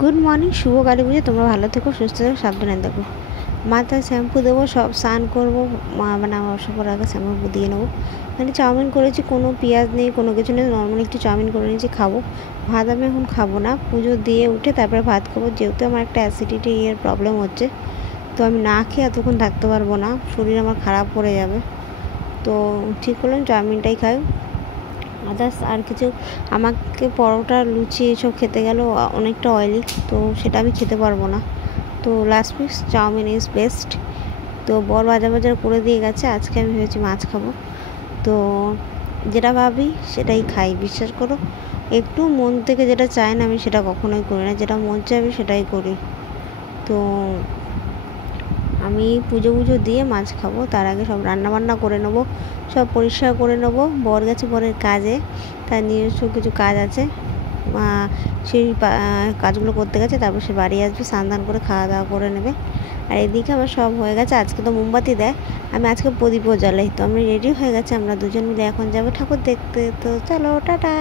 Good morning, শুভ কালী পুজো। তোমরা ভালো থেকো, সুস্থ থেকো, সাবধানে থাকো। মাথায় শ্যাম্পু দেবো, সব স্নান করবো। মানে আমার সবার আগে শ্যাম্পু দিয়ে নেবো। মানে চাউমিন করেছি, কোনো পেঁয়াজ নেই, কোনো কিছু নেই, নর্মালি একটু চাউমিন করে নিয়েছি, খাবো। ভাত আমি এখন খাবো না, পুজো দিয়ে উঠে তারপরে ভাত খাবো, যেহেতু আমার একটা অ্যাসিডিটি প্রবলেম হচ্ছে। তো আমি না খেয়ে এতক্ষণ থাকতে পারবো না, শরীর আমার খারাপ পড়ে যাবে। তো ঠিক করলাম চাউমিনটাই খাই, আদার্স আর কিছু। আমাকে পরোটা, লুচি এসব খেতে গেলেও অনেকটা অয়েলি, তো সেটা আমি খেতে পারবো না। তো last piece chowmein is best. তো বর বাজার করে দিয়ে গেছে, আজকে আমি ভেবেছি মাছ খাবো। তো যেটা ভাবি সেটাই খাই, বিশ্বাস করো। একটু মন থেকে যেটা চায় না আমি সেটা কখনোই করি না, যেটা মন চাই আমি সেটাই করি। তো আমি পুজো দিয়ে মাছ খাবো, তার আগে সব রান্নাবান্না করে নেবো, সব পরিষ্কার করে নেবো। বর গেছে বরের কাজে, তার নিজস্ব কিছু কাজ আছে, সেই কাজগুলো করতে গেছে। তারপর সে বাড়ি আসবে, স্নান করে খাওয়া দাওয়া করে নেবে। আর এদিকে আমার সব হয়ে গেছে। আজকে তো মোমবাতি দেয়, আমি আজকে প্রদীপও জ্বালাই। তো আমি রেডি হয়ে গেছে, আমরা দুজন মিলে এখন যাবো ঠাকুর দেখতে। তো চলো, টাটা।